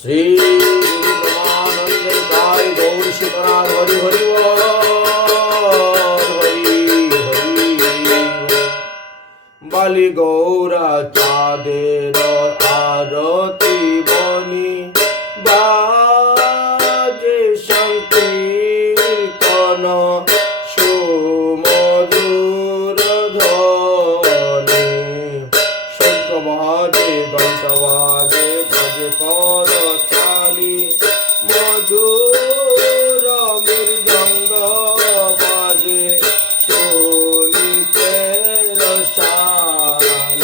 श्री गुरु परमानंद दाय गौर शिवराज हरि हरि बोल हरि हरि बाली गौरा चाँदेर आरती बनी बाजे संकीर्तन सुमधुर ध्वनि शंख बाजे घंट बाजे बाजे कर चाली मधुर मृदंग बाजे शोनिते रसायन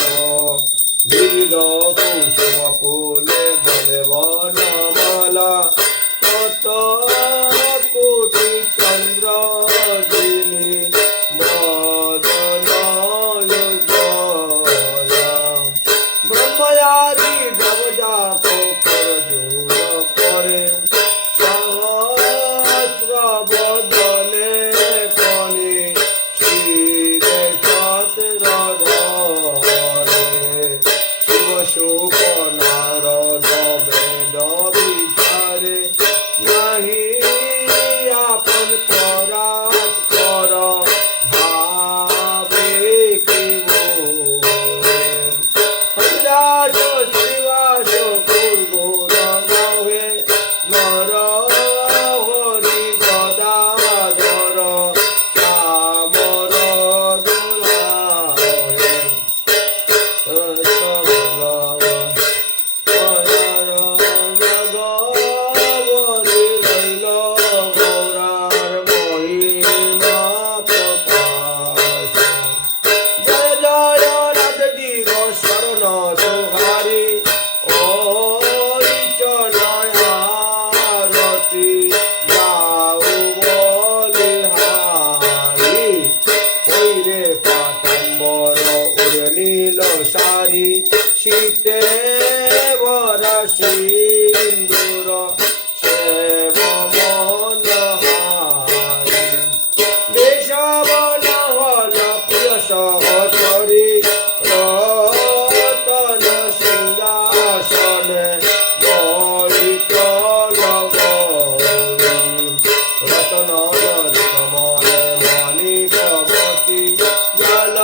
गिरिध कुसुम फूले बने वनमाला कत कोटि चंद्र जिनी मदन योजना ब्रह्मयादि ब्रह्मजात करजूर करे सहस्र बदने कनि क्षीरे छत्रधरे शिव शुभ नारद वेद विचारे नहीं आपन परात कर भावे कि मोरे हरिदास श्रीवास गुरुगुण गावे नर हरि गदाधर श्यामर दुलारे শাড়ি শীতে ভরা সিন্দুর সেব মনোহারি দেশ বল হল প্রিয় সহচরী রতন সিংহাসনে মরিত নগরী রতন কমলে মানিকবতী জল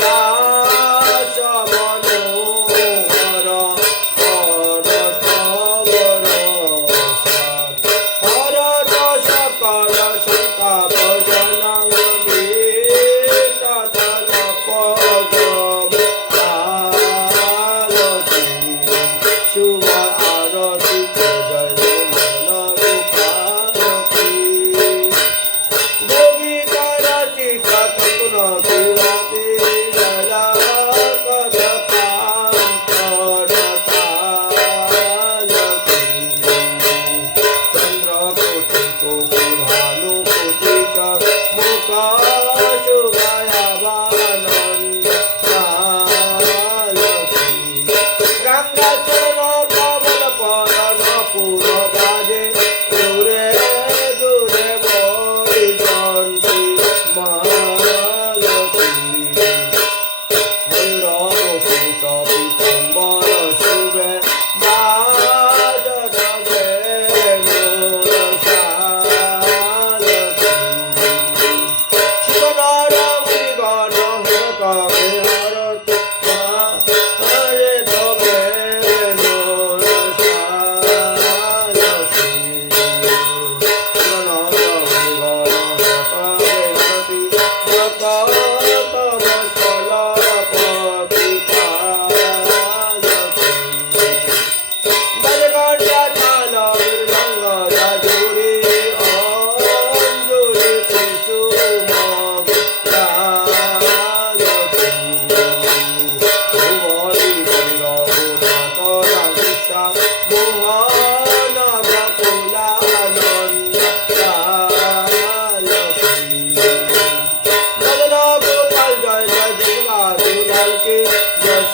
দাস মনো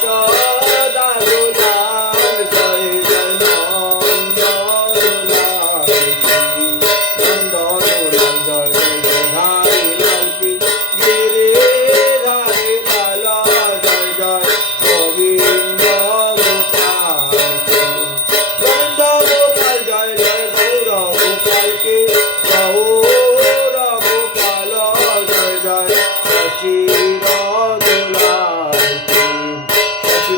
যশোদা দুলাল জয় জয় নন্দ দুলাল কি নন্দ দুলাল জয় জয় ধারি লাল কি গিরিধারি লাল জয় জয় গোবিন্দ গোপাল কি গোবিন্দ গোপাল জয় জয় গৌর গোপাল কি গৌর গোপাল জয় জয় সচির দুলাল কি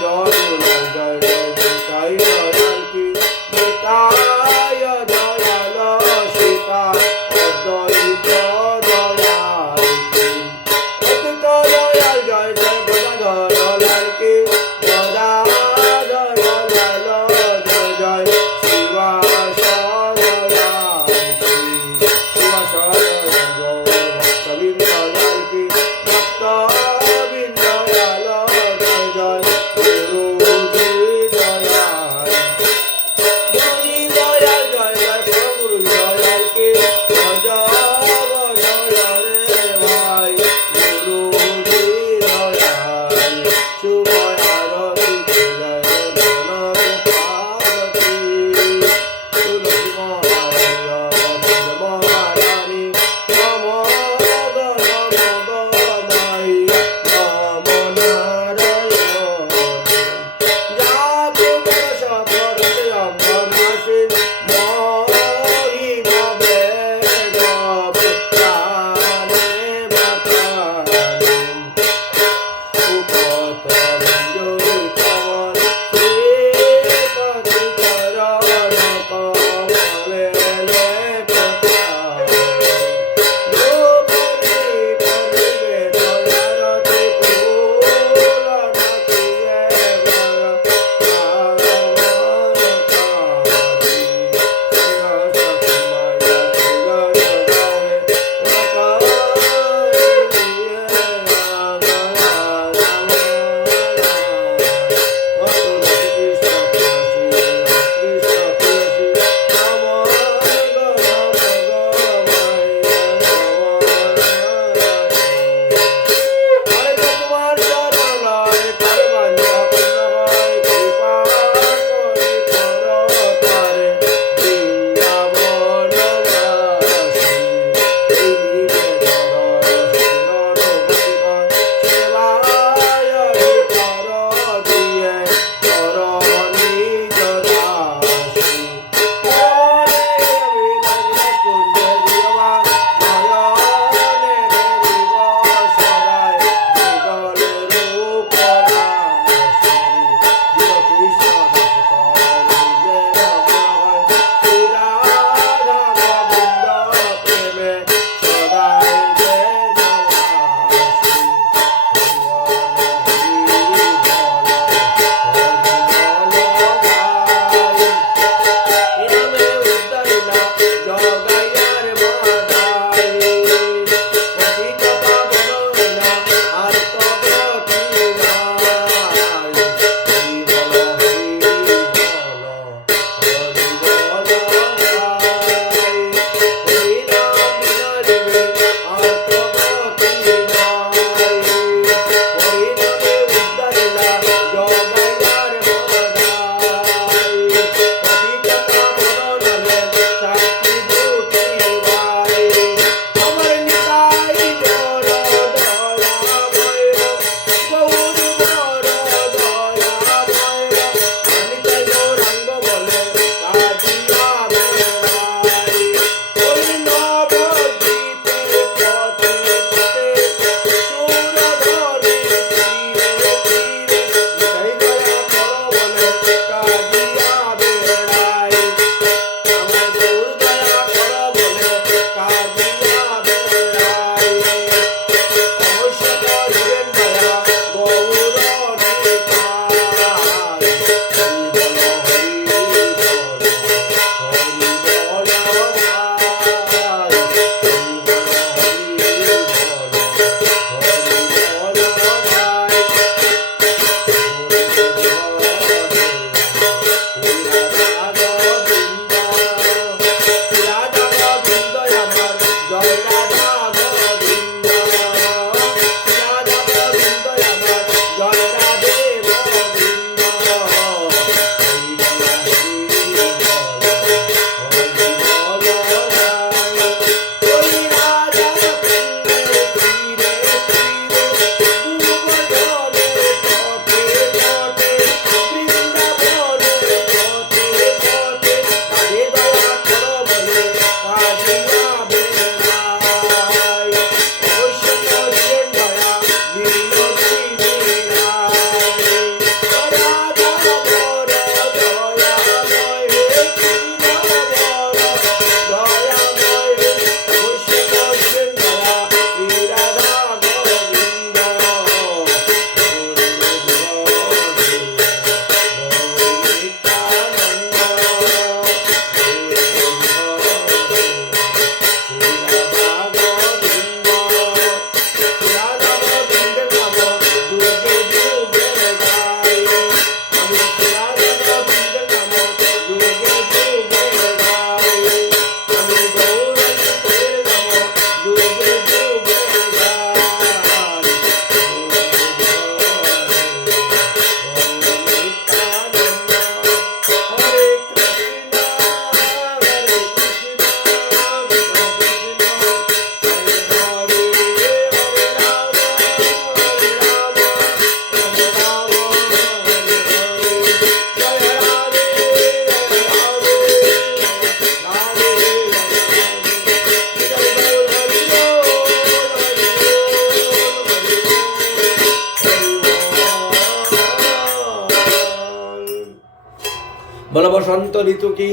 বল বসন্ত ঋতু কি,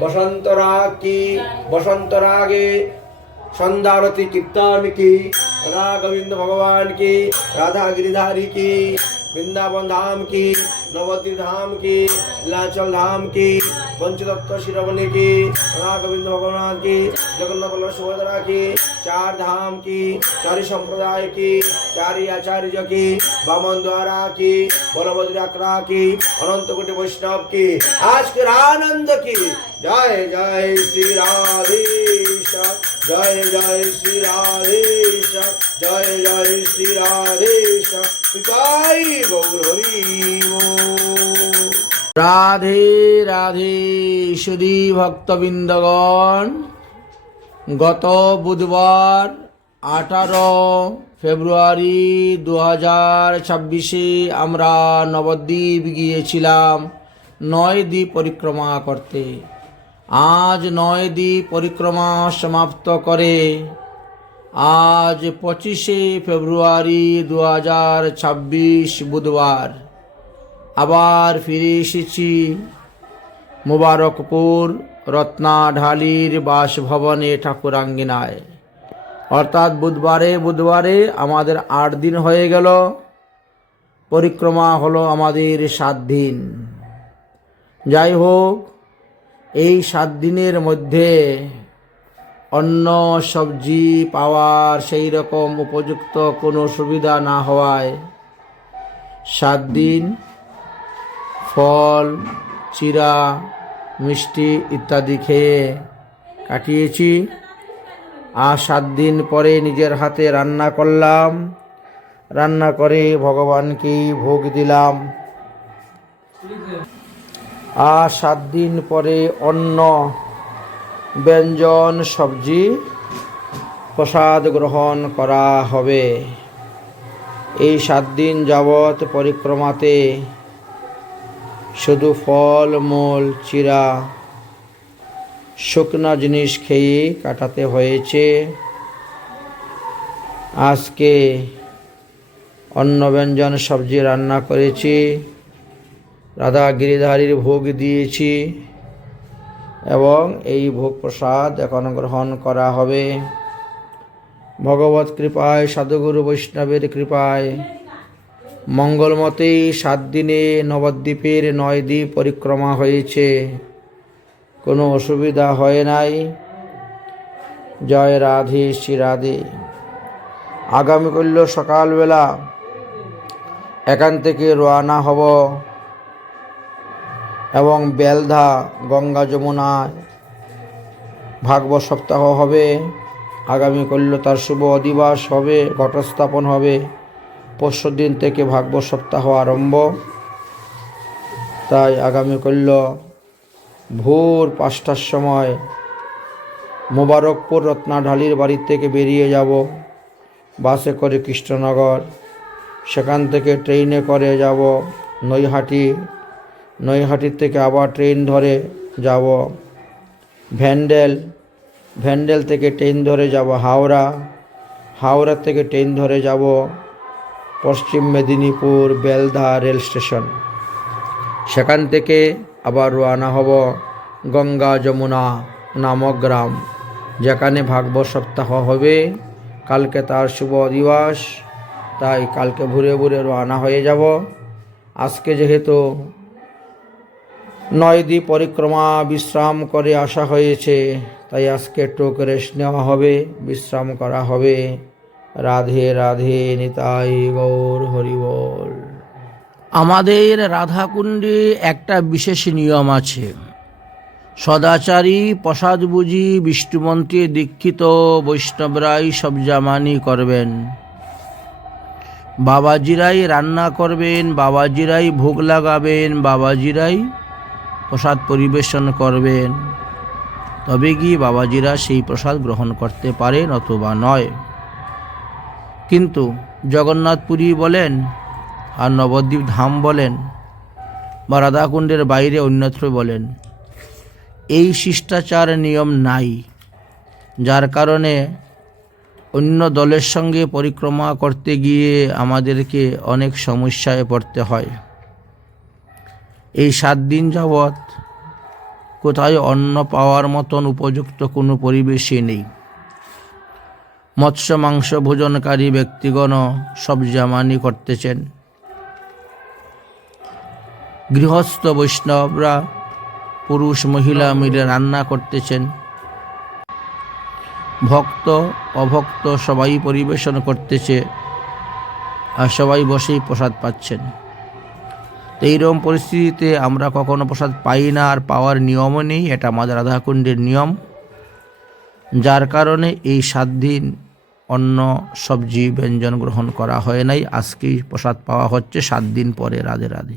বসন্ত রাগ কি, বসন্ত রাগে সন্ধ্যারতি কীর্তন কি, রাধা গোবিন্দ ভগবান কি, রাধা गिरिधारी की, वृंदावन धाम की, नवद्वीप धाम की, नीलाचल धाम की, पंचतत्व शिरोमणि की, राधा गोविंद भगवान की, जगन्नाथ बल्लभ सुभद्रा की, चार धाम की, चारि संप्रदाय की, चारि आचार्य की, वामन द्वारा की, बलभद्र यात्रा की, अनंत कोटि वैष्णव की, आज के आनंद की। जय जय श्री राधेश, जय जय श्री राधेश, जय जय श्री राधेश, निताई गौर हरि बोल। राधे राधे सुधी भक्तबिंदगण, गत बुधवार 18 ফেব্রুয়ারি 2026 আমরা নবদ্বীপ গিয়েছিলাম 9 দ্বীপ পরিক্রমা করতে। আজ 9 দ্বীপ পরিক্রমা সমাপ্ত করে আজ 25 ফেব্রুয়ারি 2026 বুধবার আবার ফিরে এসেছি মুবারকপুর রত্নাঢালির বাসভবনে ঠাকুরাঙ্গিনায়। অর্থাৎ বুধবারে আমাদের 8 দিন হয়ে গেল, পরিক্রমা হলো আমাদের 7 দিন। যাই হোক, এই 7 দিনের মধ্যে অন্ন সবজি পাওয়ার সেই রকম উপযুক্ত কোনো সুবিধা না হওয়ায় 7 দিন ফল, চিরা, মিষ্টি ইত্যাদি খেয়ে কাটিয়েছি। আর 7 দিন পরে নিজের হাতে রান্না করলাম, রান্না করে ভগবানকে ভোগ দিলাম। আর 7 দিন পরে অন্ন ব্যঞ্জন সবজি প্রসাদ গ্রহণ করা হবে। এই 7 দিন যাবৎ পরিক্রমাতে শুধু ফল মূল চিরা শুকনা জিনিস খেয়ে কাটাতে হয়েছে। আজকে অন্ন ব্যঞ্জন সবজি রান্না করেছি, রাধা গিরিধারীর ভোগ দিয়েছি এবং এই ভোগ প্রসাদ এখন গ্রহণ করা হবে। ভগবত কৃপায়, সাধুগুরু বৈষ্ণবের কৃপায় মঙ্গলমতেই 7 দিনে নবদ্বীপের 9 দ্বীপ পরিক্রমা হয়েছে, কোনো অসুবিধা হয় নাই। জয় রাধে শ্রী রাধে। আগামীকাল সকালবেলা এখান থেকে রওনা হব এবং বেলধা গঙ্গা যমুনায় ভাগবত সপ্তাহ হবে। আগামীকাল তার শুভ অধিবাস হবে, ঘটস্থাপন হবে। পরশু দিন থেকে ভাগবত সপ্তাহ আরম্ভ। তাই আগামীকাল ভোর 5টার সময় মুবারকপুর রত্নাঢালির বাড়ি থেকে বেরিয়ে যাব বাসে করে কৃষ্ণনগর, সেখান থেকে ট্রেনে করে যাব নৈহাটি, নৈহাটির থেকে আবার ট্রেন ধরে যাব ভ্যান্ডেল, ভ্যান্ডেল থেকে ট্রেন ধরে যাব হাওড়া, হাওড়া থেকে ট্রেন ধরে যাব পশ্চিম মেদিনীপুর বেলধা রেল স্টেশন। সেখান থেকে আবার রওনা হব গঙ্গা যমুনা নামক গ্রাম, যেখানে ভাগবত সপ্তাহ হবে। কালকে তার শুভ দিবস, তাই কালকে ভোরে ভোরে রওনা হয়ে যাব। আজকে যেহেতু 9 দ্বীপ পরিক্রমা বিশ্রাম করে আসা হয়েছে, তাই আজকে একটু রেস্ট নেওয়া হবে, বিশ্রাম করা হবে। রাধে রাধে, নিতাই গৌর হরি বল। আমাদের রাধাকুণ্ডে একটা বিশেষ নিয়ম আছে। সদাচারী প্রসাদভোজী বিষ্ণুমন্ত্রে দীক্ষিত বৈষ্ণবরাই সব জামানি করবেন, বাবাজিরাই রান্না করবেন, বাবাজিরাই ভোগ লাগাবেন, বাবাজিরাই প্রসাদ পরিবেশন করবেন। তবে কি বাবাজিরা সেই প্রসাদ গ্রহণ করতে পারেন অথবা নয়। কিন্তু জগন্নাথপুরী বলেন আর নবদ্বীপ ধাম বলেন বা রাধাকুণ্ডের বাইরে অন্যত্র বলেন, এই শিষ্টাচার নিয়ম নাই, যার কারণে অন্য দলের সঙ্গে পরিক্রমা করতে গিয়ে আমাদেরকে অনেক সমস্যায় পড়তে হয়। এই 7 দিন যাবৎ কোথায় অন্ন পাওয়ার মতন উপযুক্ত কোনো পরিবেশই নেই। মৎস্য মাংস ভোজনকারী ব্যক্তিগণ সবজামানি করতেছেন। গৃহস্থ বৈষ্ণবরা পুরুষ মহিলা মিলে রান্না করতেছেন। ভক্ত অভক্ত সবাই পরিবেশন করতেছে, আর সবাই বসেই প্রসাদ পাচ্ছেন। এইরকম পরিস্থিতিতে আমরা কখনো প্রসাদ পাই না, আর পাওয়ার নিয়মও নেই। এটা আমাদের রাধাকুণ্ডের নিয়ম, যার কারণে এই 7 দিন অন্ন সবজি ব্যঞ্জন গ্রহণ করা হয় নাই। আজকেই প্রসাদ পাওয়া হচ্ছে 7 দিন পরে। রাধে রাধে।